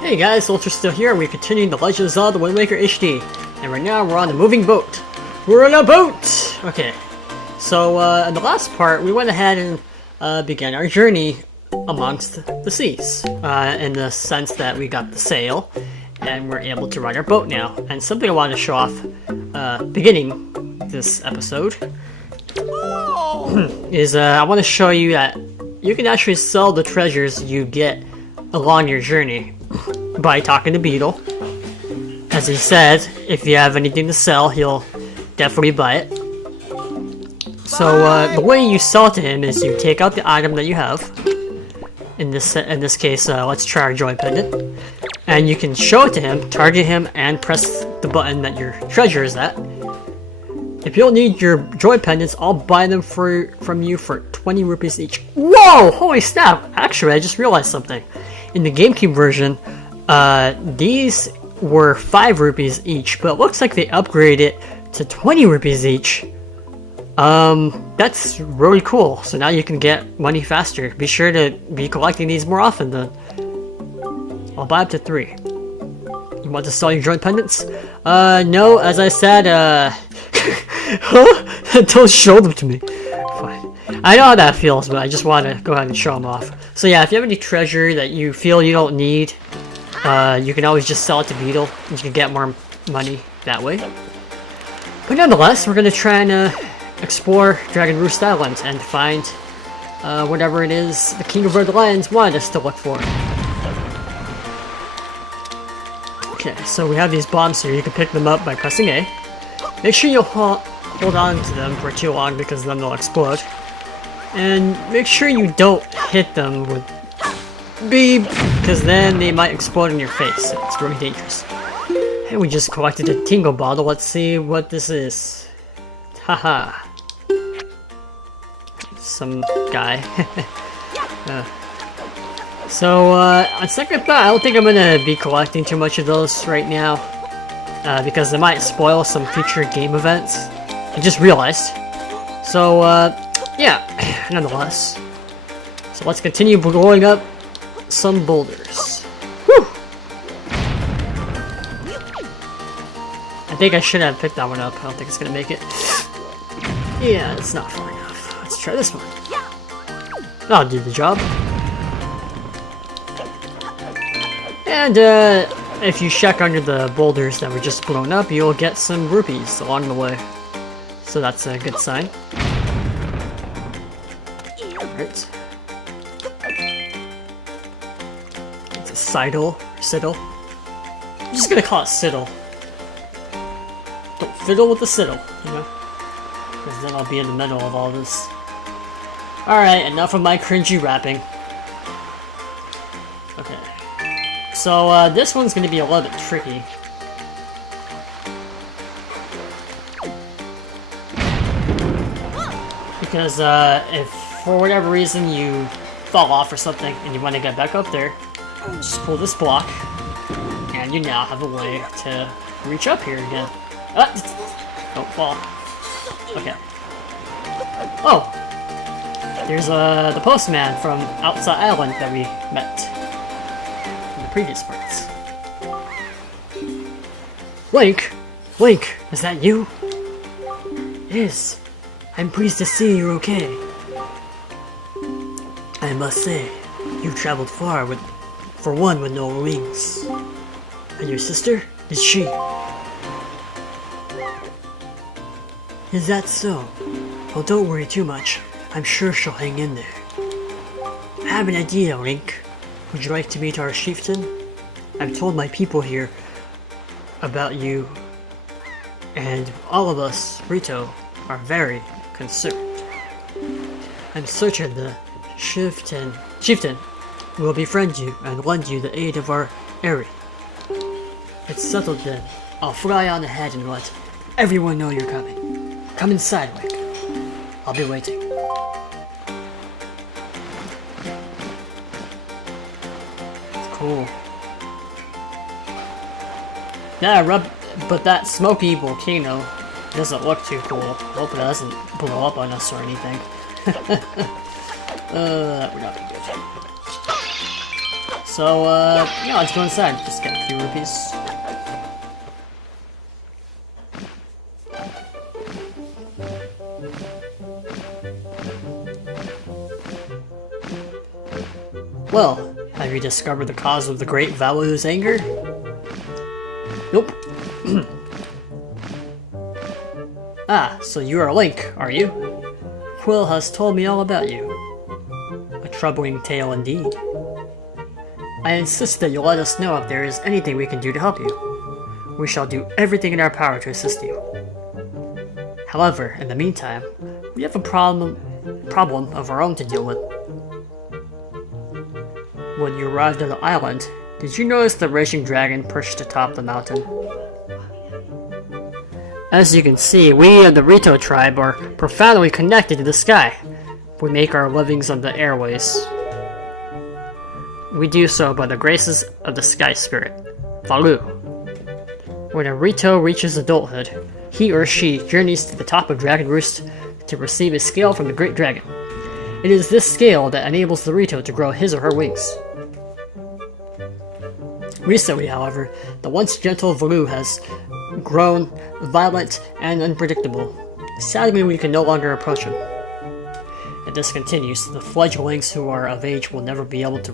Hey guys, Ultrasteel here. We're continuing the Legend of Zelda Wind Waker HD. And right now we're on a moving boat. We're on a boat! Okay. So, in the last part, we went ahead and began our journey amongst the seas. In the sense that we got the sail, and we're able to ride our boat now. And something I wanted to show off, beginning this episode, is I want to show you that you can actually sell the treasures you get along your journey by talking to Beetle. As he said, if you have anything to sell, he'll definitely buy it. So the way you sell it to him is you take out the item that you have. In this case, let's try our joy pendant, and you can show it to him, target him, and press the button that your treasure is at. If you don't need your joy pendants, I'll buy them from you for 20 rupees each. Whoa! Holy snap! Actually, I just realized something. In the GameCube version, these were 5 rupees each, but it looks like they upgraded it to 20 rupees each. That's really cool. So now you can get money faster. Be sure to be collecting these more often then. I'll buy up to 3. You want to sell your joy pendants? No, as I said, don't show them to me. Fine. I know how that feels, but I just want to go ahead and show them off. So yeah, if you have any treasure that you feel you don't need, you can always just sell it to Beetle, and you can get more money that way. But nonetheless, we're going to try and explore Dragon Roost Island and find whatever it is the King of Red Lions wanted us to look for. Okay, so we have these bombs here. You can pick them up by pressing A. Make sure you hold on to them for too long because then they'll explode. And make sure you don't hit them with B, because then they might explode in your face. It's really dangerous. And we just collected a tingle bottle. Let's see what this is. Haha. Some guy. So, on second thought, I don't think I'm gonna be collecting too much of those right now. Because they might spoil some future game events. I just realized. So, yeah, nonetheless. So let's continue blowing up some boulders. Whew! I think I should have picked that one up. I don't think it's gonna make it. Yeah, it's not far enough. Let's try this one. That'll do the job. And, if you check under the boulders that were just blown up, you'll get some rupees along the way. So that's a good sign. Alright. It's a Sidle. I'm just gonna call it Siddle. Don't fiddle with the Siddle, you know? Because then I'll be in the middle of all this. Alright, enough of my cringy rapping. Okay. So, this one's gonna be a little bit tricky. Because, if for whatever reason you fall off or something and you want to get back up there, just pull this block, and you now have a way to reach up here again. Don't fall. Okay. Oh! There's, the postman from outside Island that we met in the previous parts. Link! Link, is that you? It is. I'm pleased to see you're okay. I must say, you traveled far for one with no wings. And your sister? Is she? Is that so? Well, don't worry too much. I'm sure she'll hang in there. I have an idea, Link. Would you like to meet our chieftain? I've told my people here about you, and all of us, Rito, are very concerned. I'm certain the chieftain will befriend you and lend you the aid of our Eri. It's settled then. I'll fly on ahead and let everyone know you're coming. Come inside, Link. I'll be waiting. It's cool. Yeah, but that smoky volcano doesn't look too cool. Hope it doesn't blow up on us or anything. That would not be good. So, yeah, let's go inside. Just get a few rupees. Well, have you discovered the cause of the great Valu's anger? Nope. Ah, so you are Link, are you? Quill has told me all about you. A troubling tale indeed. I insist that you let us know if there is anything we can do to help you. We shall do everything in our power to assist you. However, in the meantime, we have a problem of our own to deal with. When you arrived on the island, did you notice the raging dragon perched atop the mountain? As you can see, we of the Rito tribe are profoundly connected to the sky. We make our livings on the airways. We do so by the graces of the sky spirit, Valu. When a Rito reaches adulthood, he or she journeys to the top of Dragon Roost to receive a scale from the Great Dragon. It is this scale that enables the Rito to grow his or her wings. Recently, however, the once gentle Valu has grown violent and unpredictable. Sadly, we can no longer approach him. If this continues, the fledglings who are of age will never be able to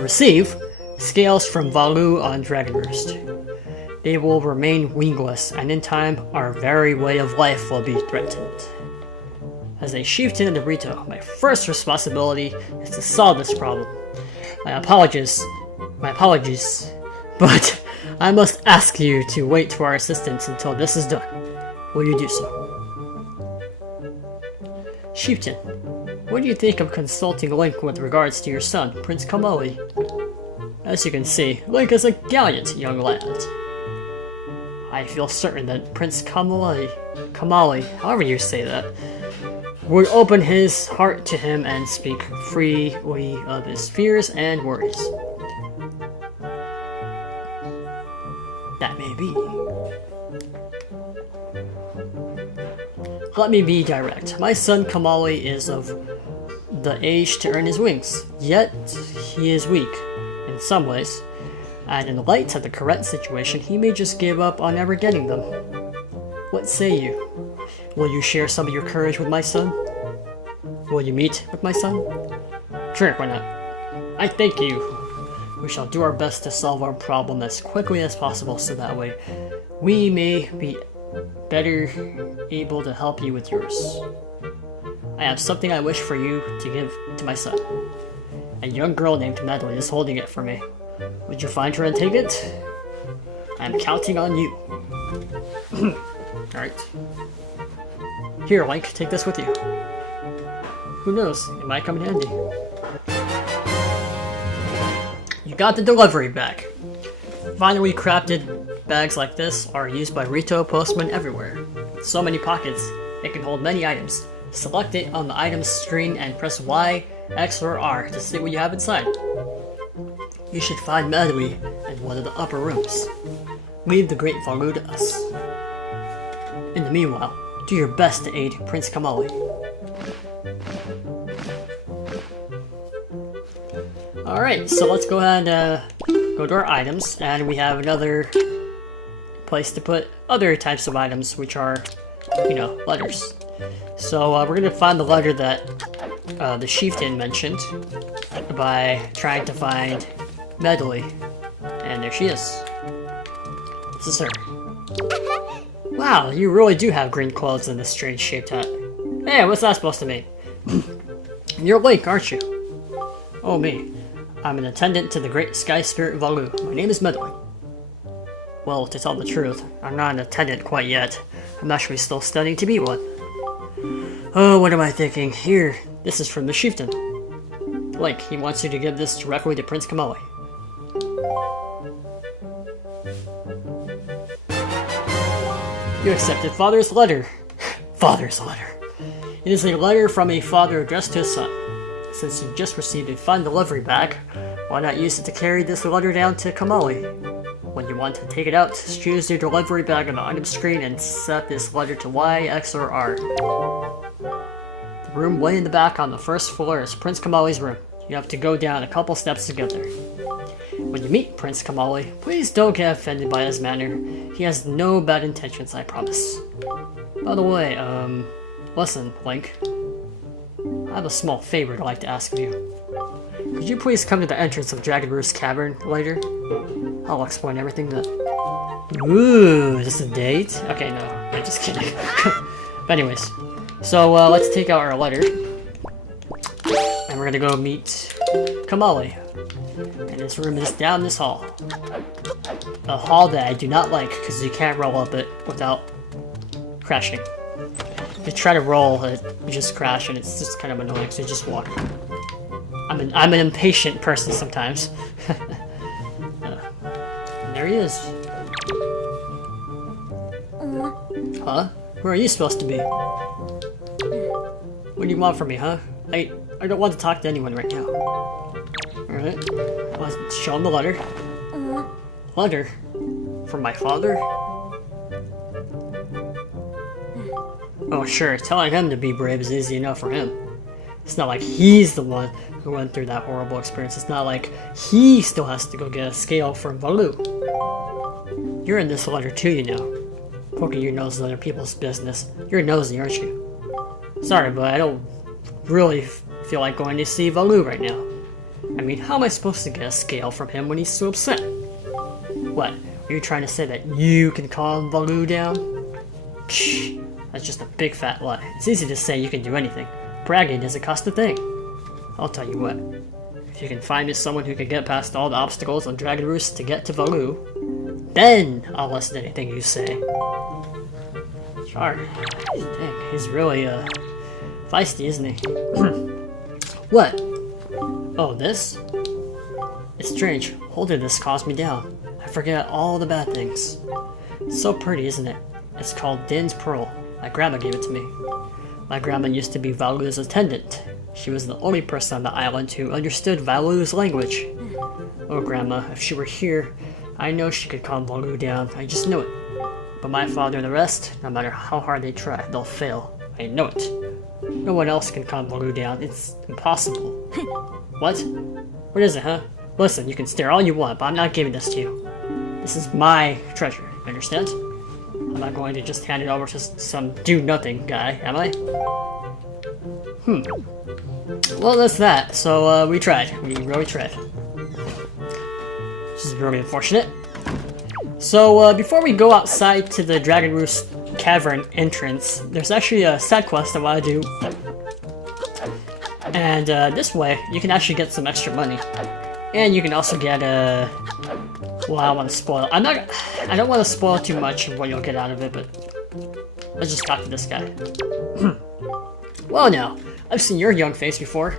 receive scales from Valu on Dragon Roost. They will remain wingless, and in time, our very way of life will be threatened. As a chieftain of the Rito, my first responsibility is to solve this problem. My apologies, but I must ask you to wait to our assistance until this is done. Will you do so? Chieftain, what do you think of consulting Link with regards to your son, Prince Kamali? As you can see, Link is a gallant young lad. I feel certain that Prince Kamali, however you say that, would open his heart to him and speak freely of his fears and worries. That may be. Let me be direct. My son Kamali is of the age to earn his wings, yet he is weak in some ways, and in light of the current situation, he may just give up on ever getting them. What say you? Will you share some of your courage with my son? Will you meet with my son? Sure, why not? I thank you. We shall do our best to solve our problem as quickly as possible so that way we may be better able to help you with yours. I have something I wish for you to give to my son. A young girl named Madeline is holding it for me. Would you find her and take it? I'm counting on you. Alright. Here, Link, take this with you. Who knows, it might come in handy. You got the delivery bag. Finally crafted bags like this are used by Rito postmen everywhere. With so many pockets, it can hold many items. Select it on the items screen and press Y, X, or R to see what you have inside. You should find Madeline in one of the upper rooms. Leave the Great Valu to us. In the meanwhile, do your best to aid Prince Kamali. Alright, so let's go ahead and go to our items, and we have another place to put other types of items, which are, you know, letters. So we're going to find the letter that the chieftain mentioned by trying to find Medley. And there she is. This is her. Wow, you really do have green clothes in this strange shaped hat. Hey, what's that supposed to mean? You're Link, aren't you? Oh, me. I'm an attendant to the great sky spirit Valu. My name is Medley. Well, to tell the truth, I'm not an attendant quite yet. I'm actually still studying to be one. Oh, what am I thinking? Here, this is from the chieftain. Link, he wants you to give this directly to Prince Kamali. You accepted Father's letter. Father's letter. It is a letter from a father addressed to his son. Since you just received a fun delivery bag, why not use it to carry this letter down to Kamali? When you want to take it out, choose your delivery bag on the item screen and set this letter to Y, X, or R. The room way in the back on the first floor is Prince Kamali's room. You have to go down a couple steps to get there. When you meet Prince Kamali, please don't get offended by his manner. He has no bad intentions, I promise. By the way, listen, Link. I have a small favor I'd like to ask of you. Could you please come to the entrance of Dragon Roost Cavern later? I'll explain everything then. Ooh, is this a date? Okay, no, I'm just kidding. But anyways, so let's take out our letter. And we're gonna go meet Kamali. And his room is down this hall. A hall that I do not like because you can't roll up it without crashing. If you try to roll it, you just crash and it's just kind of annoying, so you just walk. I'm an impatient person sometimes. And there he is. Huh? Where are you supposed to be? What do you want from me, huh? I don't want to talk to anyone right now. Alright. Let's show him the letter. Letter? From my father? Oh sure, telling him to be brave is easy enough for him. It's not like he's the one who went through that horrible experience. It's not like he still has to go get a scale from Valoo. You're in this letter too, you know. Poking your nose in other people's business. You're nosy, aren't you? Sorry, but I don't really feel like going to see Valoo right now. I mean, how am I supposed to get a scale from him when he's so upset? What? Are you trying to say that you can calm Valoo down? Psh, that's just a big fat lie. It's easy to say you can do anything. Bragging doesn't cost a thing. I'll tell you what. If you can find me someone who can get past all the obstacles on Dragon Roost to get to Valoo, then I'll listen to anything you say. Sure. Dang, he's really, feisty, isn't he? What? Oh, this? It's strange. Holding this calms me down. I forget all the bad things. It's so pretty, isn't it? It's called Din's Pearl. My grandma gave it to me. My grandma used to be Valoo's attendant. She was the only person on the island who understood Valoo's language. Oh, Grandma, if she were here, I know she could calm Valoo down. I just know it. But my father and the rest, no matter how hard they try, they'll fail. I know it. No one else can calm Valoo down. It's impossible. What? What is it, huh? Listen, you can stare all you want, but I'm not giving this to you. This is my treasure, understand? I'm not going to just hand it over to some do-nothing guy, am I? Well, that's that. So, we tried. We really tried. Which is really unfortunate. So, before we go outside to the Dragon Roost Cavern entrance, there's actually a side quest I want to do. And, this way, you can actually get some extra money. And you can also get, well, I don't want to spoil it. I don't want to spoil too much of what you'll get out of it, but let's just talk to this guy. Well now, I've seen your young face before.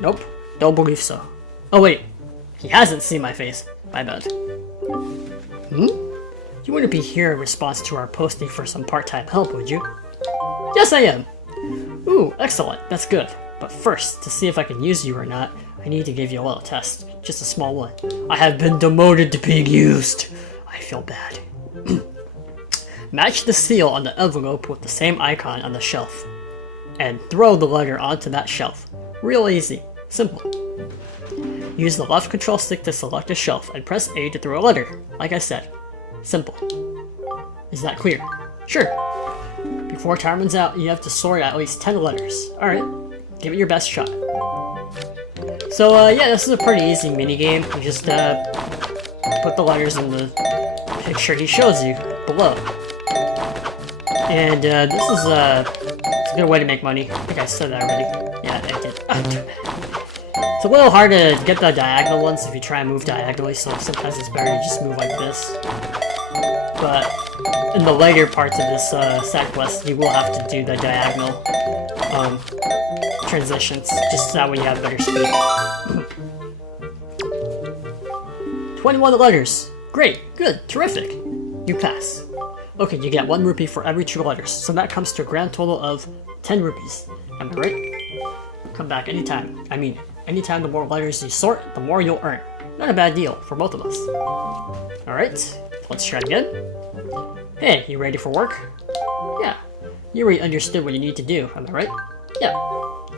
Nope, don't believe so. Oh wait, he hasn't seen my face. My bad. You wouldn't be here in response to our posting for some part-time help, would you? Yes, I am. Ooh, excellent, that's good. But first, to see if I can use you or not, I need to give you a little test. Just a small one. I have been demoted to being used. I feel bad. Match the seal on the envelope with the same icon on the shelf. And throw the letter onto that shelf. Real easy. Simple. Use the left control stick to select a shelf and press A to throw a letter. Like I said. Simple. Is that clear? Sure. Before time runs out, you have to sort at least 10 letters. Alright. Give it your best shot. So, yeah, this is a pretty easy minigame. You just, put the letters in the picture he shows you below. And, this is, it's a good way to make money. I think I said that already. Yeah, I did. It's a little hard to get the diagonal ones if you try and move diagonally, so sometimes it's better to just move like this. But in the later parts of this, side quest, you will have to do the diagonal, transitions, just so that way you have better speed. 21 letters! Great, good, terrific! You pass. Okay, you get 1 rupee for every 2 letters, so that comes to a grand total of 10 rupees. Am I right? Come back anytime. I mean, anytime the more letters you sort, the more you'll earn. Not a bad deal for both of us. Alright, let's try it again. Hey, you ready for work? Yeah. You already understood what you need to do, am I right? Yeah.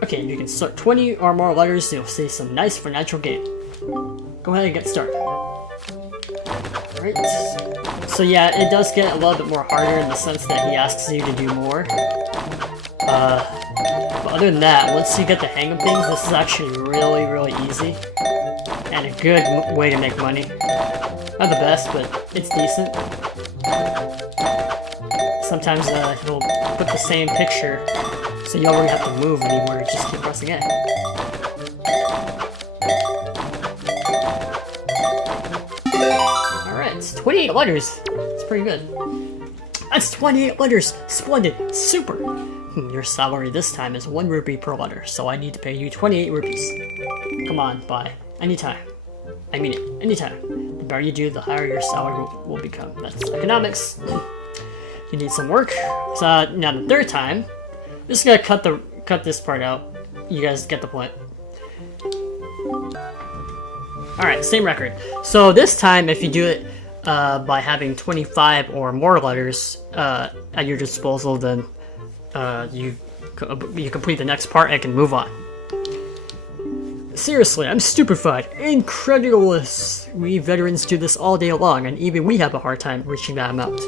Okay, if you can sort 20 or more letters, you'll see some nice financial gain. Go go ahead and get started. Alright. So yeah, it does get a little bit more harder in the sense that he asks you to do more. But other than that, once you get the hang of things, this is actually really, really easy. And a good way to make money. Not the best, but it's decent. Sometimes he'll put the same picture, so you don't really have to move anymore, just keep pressing A. Alright, it's 28 letters. It's pretty good. That's 28 letters! Splendid! Super! Your salary this time is 1 rupee per letter, so I need to pay you 28 rupees. Come on, buy. Anytime. I mean it. Anytime. The better you do, the higher your salary will become. That's economics. You need some work. So now the third time, I'm just gonna cut this part out. You guys get the point. Alright, same record. So this time, if you do it by having 25 or more letters at your disposal, then you complete the next part and can move on. Seriously, I'm stupefied. Incredulous. We veterans do this all day long, and even we have a hard time reaching that amount.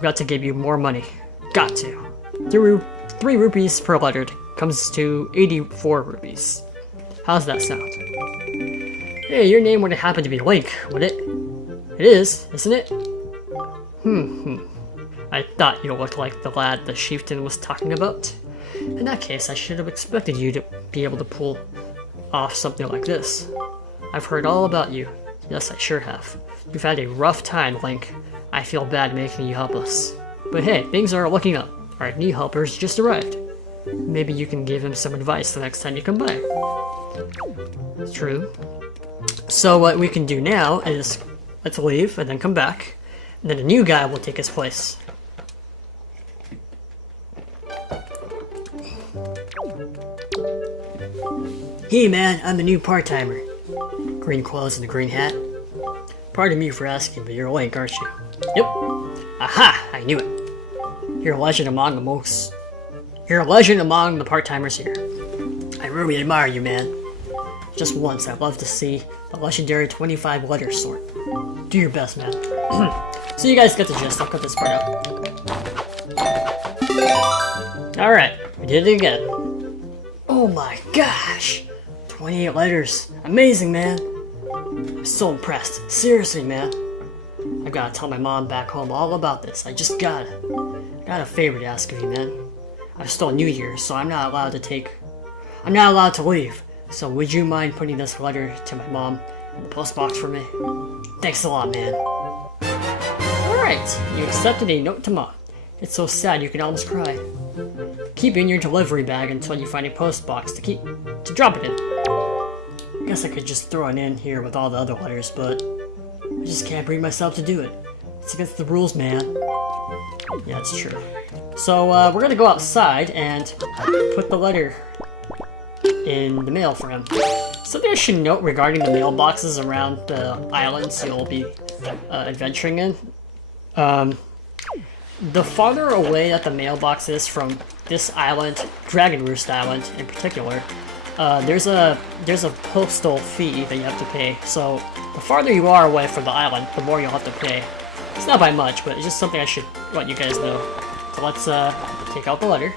Got to give you more money. Got to. 3 rupees per letter comes to 84 rupees. How's that sound? Hey, your name wouldn't happen to be Link, would it? It is, isn't it? I thought you looked like the lad the chieftain was talking about. In that case, I should have expected you to be able to pull off something like this. I've heard all about you. Yes, I sure have. You've had a rough time, Link. I feel bad making you help us. But hey, things are looking up. Our new helper's just arrived. Maybe you can give him some advice the next time you come by. True. So what we can do now is let's leave and then come back. And then a new guy will take his place. Hey man, I'm the new part-timer. Green clothes and a green hat. Pardon me for asking, but you're Link, aren't you? Yep. Aha! I knew it. You're a legend among the part-timers here. I really admire you, man. Just once, I'd love to see the legendary 25 letter sort. Do your best, man. So you guys get the gist. I'll cut this part out. Alright, we did it again. Oh my gosh! 28 letters. Amazing, man. I'm so impressed. Seriously, man. I gotta tell my mom back home all about this. I got a favor to ask of you, man. I'm still new here, so I'm not allowed to leave. So would you mind putting this letter to my mom in the post box for me? Thanks a lot, man. Alright, you accepted a note to mom. It's so sad you can almost cry. Keep it in your delivery bag until you find a post box to drop it in. I guess I could just throw it in here with all the other letters, but I just can't bring myself to do it. It's against the rules, man. Yeah, it's true. So, we're gonna go outside and put the letter in the mail for him. Something I should note regarding the mailboxes around the islands you'll be adventuring in. The farther away that the mailbox is from this island, Dragon Roost Island in particular, there's a postal fee that you have to pay. So the farther you are away from the island, the more you'll have to pay. It's not by much, but it's just something I should let you guys know. So let's take out the letter.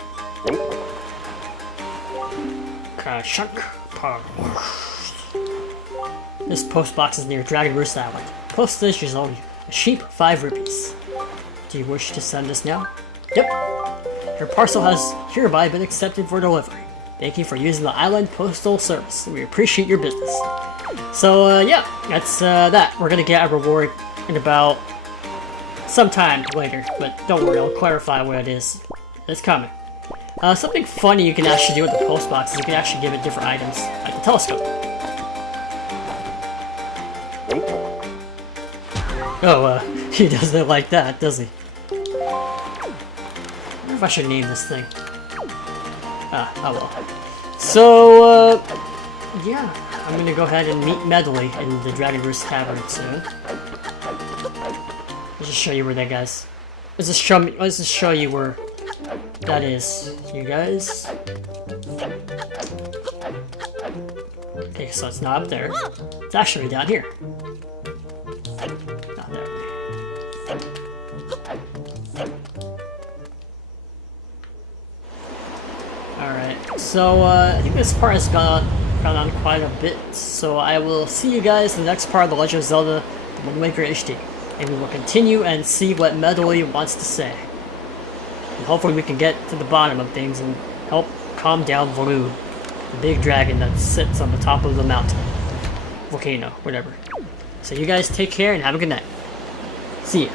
This post box is near Dragon Roost Island. Postage is only a cheap 5 rupees. Do you wish to send this now? Yep. Your parcel has hereby been accepted for delivery. Thank you for using the island postal service. We appreciate your business. So, yeah, that's that. We're gonna get a reward in about some time later, but don't worry, I'll clarify what it is. It's coming. Something funny you can actually do with the post box is you can actually give it different items, like the telescope. Oh, he doesn't like that, does he? I wonder if I should name this thing. Ah, oh well. So, yeah, I'm gonna go ahead and meet Medley in the Dragon Roost Tavern soon. Let's just show you where that guys. Let's just show you where that is, you guys. Okay, so it's not up there. It's actually down here. Down there. Alright, so I think this part has gone on quite a bit, so I will see you guys in the next part of The Legend of Zelda The Wind Waker HD. And we will continue and see what Medley wants to say. And hopefully we can get to the bottom of things and help calm down Volu, the big dragon that sits on the top of the mountain. Volcano, whatever. So you guys take care and have a good night. See ya.